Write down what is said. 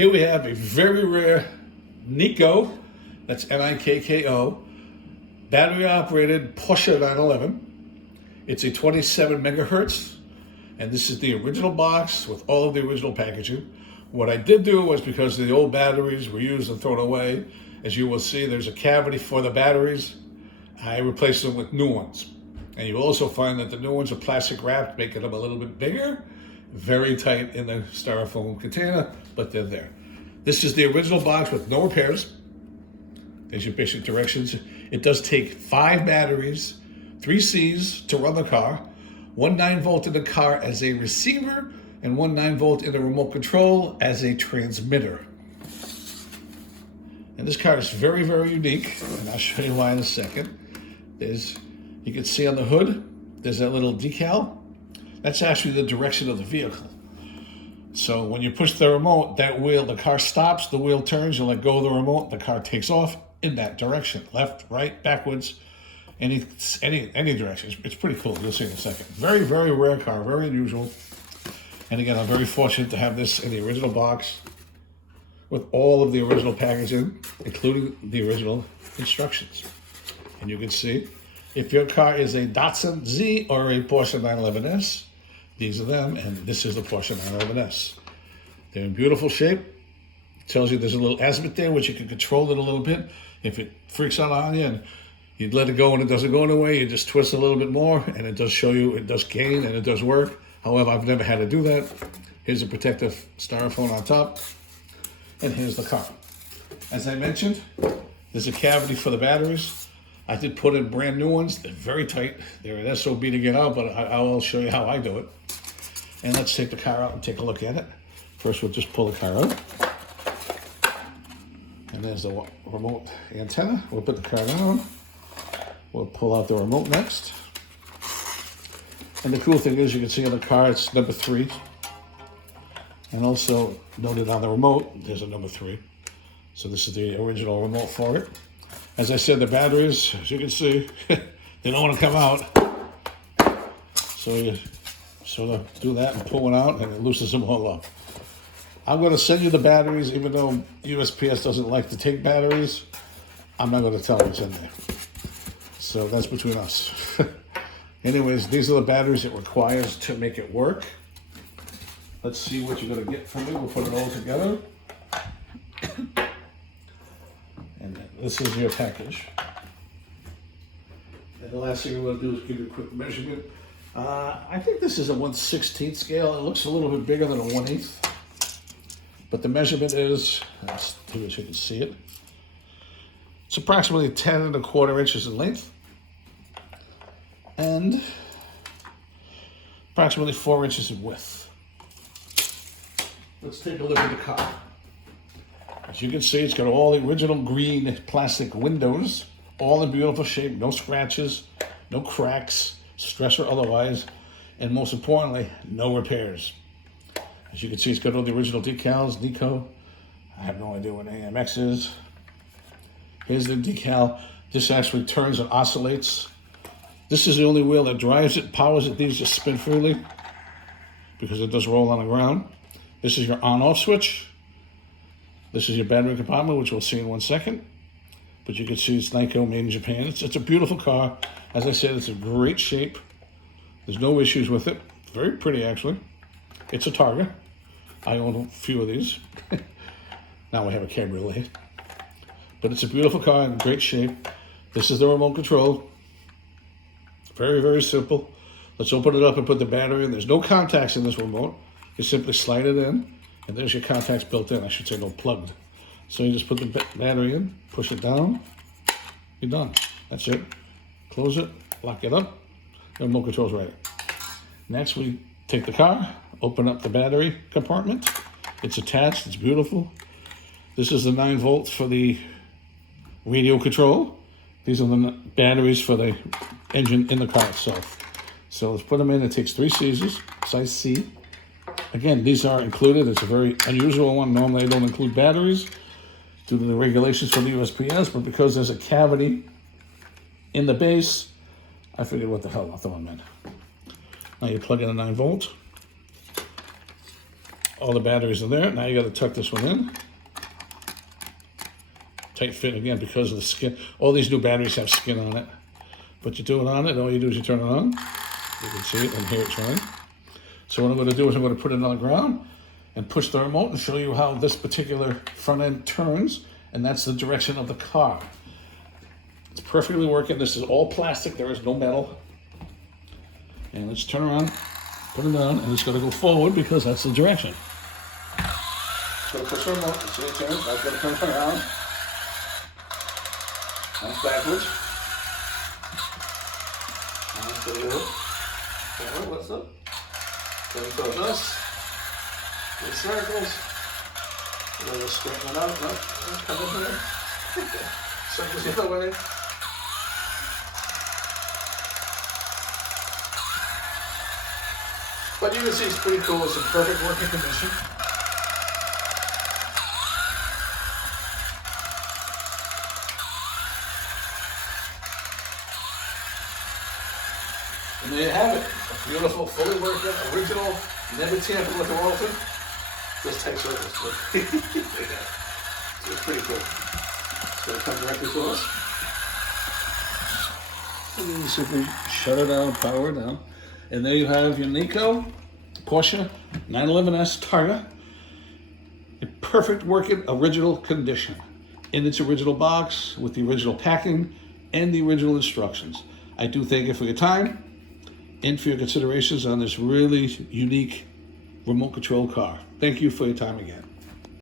Here we have a very rare Nikko, that's Nikko, battery operated Porsche 911. It's a 27 megahertz, and this is the original box with all of the original packaging. What I did do was, because the old batteries were used and thrown away, as you will see, there's a cavity for the batteries. I replaced them with new ones. And you'll also find that the new ones are plastic wrapped, making them a little bit bigger, very tight in the styrofoam container, but they're there. This is the original box with no repairs. There's your basic directions. It does take 5 batteries, 3 Cs to run the car, 1 9-volt in the car as a receiver, and 1 9-volt in the remote control as a transmitter. And this car is very, very unique, and I'll show you why in a second. You can see on the hood, there's that little decal. That's actually the direction of the vehicle. So when you push the remote, that wheel, the car stops, the wheel turns, you let go of the remote, the car takes off in that direction, left, right, backwards, any direction. It's pretty cool. You'll see in a second. Very, very rare car, very unusual. And again, I'm very fortunate to have this in the original box with all of the original packaging, including the original instructions. And you can see, if your car is a Datsun Z or a Porsche 911S, these are them, and this is the Porsche 911S. They're in beautiful shape. It tells you there's a little azimuth there, which you can control it a little bit. If it freaks out on you and you let it go and it doesn't go away, you just twist a little bit more, and it does show you, it does gain, and it does work. However, I've never had to do that. Here's a protective styrofoam on top, and here's the car. As I mentioned, there's a cavity for the batteries. I did put in brand new ones. They're very tight. They're an SOB to get out, but I will show you how I do it. And let's take the car out and take a look at it. First, we'll just pull the car out. And there's the remote antenna. We'll put the car down. We'll pull out the remote next. And the cool thing is, you can see on the car, it's number 3. And also noted on the remote, there's a number 3. So this is the original remote for it. As I said, the batteries, as you can see, they don't want to come out. So you sort of do that and pull one out, and it loosens them all up. I'm going to send you the batteries, even though USPS doesn't like to take batteries. I'm not going to tell them what's in there. So that's between us. Anyways, these are the batteries it requires to make it work. Let's see what you're going to get from me. We'll put it all together. And this is your package. And the last thing we're going to do is give you a quick measurement. I think this is a 1/16 scale. It looks a little bit bigger than a 1/8. But the measurement is, let's see if you can see it. It's approximately 10 1/4 inches in length. And approximately 4 inches in width. Let's take a look at the car. As you can see, it's got all the original green plastic windows, all in beautiful shape, no scratches, no cracks, stress or otherwise, and most importantly, no repairs. As you can see, it's got all the original decals, Nikko. I have no idea what AMX is. Here's the decal. This actually turns and oscillates. This is the only wheel that drives it, powers it. These just spin freely because it does roll on the ground. This is your on-off switch. This is your battery compartment, which we'll see in 1 second. But you can see it's Nikko, made in Japan. It's a beautiful car. As I said, it's in great shape. There's no issues with it. Very pretty, actually. It's a Targa. I own a few of these. Now we have a cabriolet. But it's a beautiful car in great shape. This is the remote control. Very, very simple. Let's open it up and put the battery in. There's no contacts in this remote. You simply slide it in, and there's your contacts built in. I should say no plugged. So you just put the battery in, push it down, you're done. That's it. Close it, lock it up, the remote control's ready. Next, we take the car, open up the battery compartment. It's attached, it's beautiful. This is the 9 volts for the radio control. These are the batteries for the engine in the car itself. So let's put them in. It takes 3 Cs, size C. Again, these are included. It's a very unusual one. Normally, I don't include batteries due to the regulations from the USPS, but because there's a cavity in the base, I figured what the hell, I'll throw them in. Now you plug in a 9 volt. All the batteries are there. Now you got to tuck this one in. Tight fit again because of the skin. All these new batteries have skin on it. But you do it on it, all you do is you turn it on. You can see it and hear it running. So what I'm going to do is I'm going to put it on the ground and push the remote and show you how this particular front end turns, and that's the direction of the car. It's perfectly working. This is all plastic. There is no metal. And let's turn around, put it down, and it's going to go forward because that's the direction. So push the remote. See it turns. I've got to turn it around. That's backwards. Now to the other. What's up? Then towards us. In circles. A little straighten it out. No, come in here. Circles the other way. But you can see it's pretty cool. It's in perfect working condition. And there you have it. A beautiful, fully working, original, never tampered with the Walter. Just tight circles. So it's pretty cool. It's going to come directly to us. And then you simply shut it down, power it down. And there you have your Nikko Porsche 911S Targa in perfect working, original condition. In its original box, with the original packing and the original instructions. I do thank you for your time and for your considerations on this really unique remote control car. Thank you for your time again.